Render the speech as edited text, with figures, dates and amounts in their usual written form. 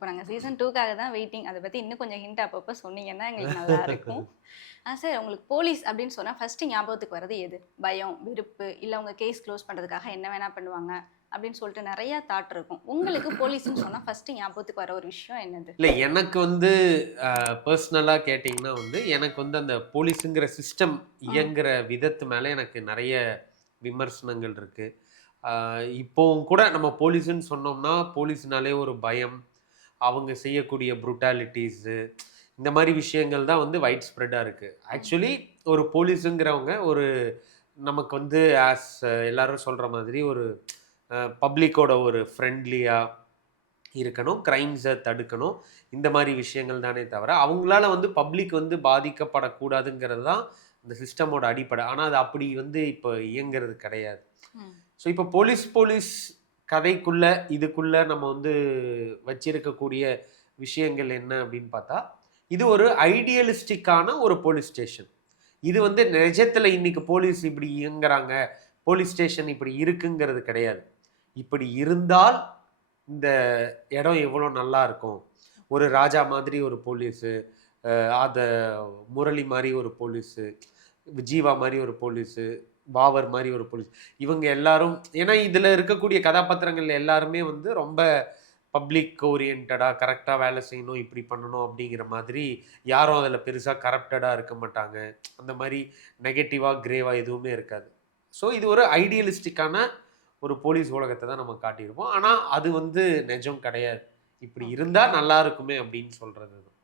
இப்போ நாங்கள் சீசன் 2க்காக தான் வெயிட்டிங். அதை பற்றி இன்னும் கொஞ்சம் ஹிண்ட் அப்பப்போ சொன்னீங்கன்னா எங்களுக்கு நல்லா இருக்கும். சார், உங்களுக்கு போலீஸ் அப்படின்னு சொன்னால் ஃபர்ஸ்ட் ஞாபகத்துக்கு வர்றது எது? பயம், வெறுப்பு, இல்லை உங்கள் கேஸ் க்ளோஸ் பண்ணுறதுக்காக என்ன வேணா பண்ணுவாங்க அப்படின்னு சொல்லிட்டு நிறைய தாட் இருக்கும். உங்களுக்கு போலீஸ்ன்னு சொன்னால் ஃபர்ஸ்ட் ஞாபகத்துக்கு வர ஒரு விஷயம் என்னது? இல்லை, எனக்கு வந்து பர்சனலாக கேட்டிங்கன்னா வந்து எனக்கு வந்து அந்த போலீஸுங்கிற சிஸ்டம் இயங்குற விதத்து மேலே எனக்கு நிறைய விமர்சனங்கள் இருக்குது. இப்போவும் கூட நம்ம போலீஸுன்னு சொன்னோம்னா போலீஸ்னாலே ஒரு பயம், அவங்க செய்யக்கூடிய ப்ரூட்டாலிட்டிஸு, இந்த மாதிரி விஷயங்கள் தான் வந்து வைட் ஸ்ப்ரெட்டாக இருக்குது. ஆக்சுவலி ஒரு போலீஸுங்கிறவங்க ஒரு நமக்கு வந்து எல்லாரும் சொல்கிற மாதிரி ஒரு பப்ளிக்கோட ஒரு ஃப்ரெண்ட்லியாக இருக்கணும், க்ரைம்ஸை தடுக்கணும், இந்த மாதிரி விஷயங்கள் தானே தவிர அவங்களால வந்து பப்ளிக் வந்து பாதிக்கப்படக்கூடாதுங்கிறது தான் இந்த சிஸ்டமோட அடிப்படை. ஆனால் அது அப்படி வந்து இப்போ இயங்கிறது கிடையாது. ஸோ இப்போ போலீஸ் கதைக்குள்ள இதுக்குள்ள நம்ம வந்து வச்சிருக்கக்கூடிய விஷயங்கள் என்ன அப்படின்னு பார்த்தா, இது ஒரு ஐடியலிஸ்டிக்கான ஒரு போலீஸ் ஸ்டேஷன். இது வந்து நிஜத்தில் இன்னைக்கு போலீஸ் இப்படி இயங்குறாங்க, போலீஸ் ஸ்டேஷன் இப்படி இருக்குங்கிறது கிடையாது. இப்படி இருந்தால் இந்த இடம் எவ்வளோ நல்லா இருக்கும், ஒரு ராஜா மாதிரி ஒரு போலீஸு, அத முரளி மாதிரி ஒரு போலீஸு, ஜீவா மாதிரி ஒரு போலீஸு, பாவர் மாதிரி ஒரு போலீஸ், இவங்க எல்லாரும் ஏன்னா இதில் இருக்கக்கூடிய கதாபாத்திரங்கள் எல்லாருமே வந்து ரொம்ப பப்ளிக் ஓரியன்டாக கரெக்டாக வேலை செய்யணும், இப்படி பண்ணணும் அப்படிங்கிற மாதிரி யாரும் அதில் பெருசாக கரப்டடாக இருக்க மாட்டாங்க. அந்த மாதிரி நெகட்டிவாக கிரேவாக எதுவுமே இருக்காது. ஸோ இது ஒரு ஐடியலிஸ்டிக்கான ஒரு போலீஸ் உலகத்தை தான் நம்ம காட்டியிருப்போம். ஆனால் அது வந்து நிஜம் கிடையாது. இப்படி இருந்தால் நல்லா இருக்குமே அப்படின்னு சொல்கிறது தான்.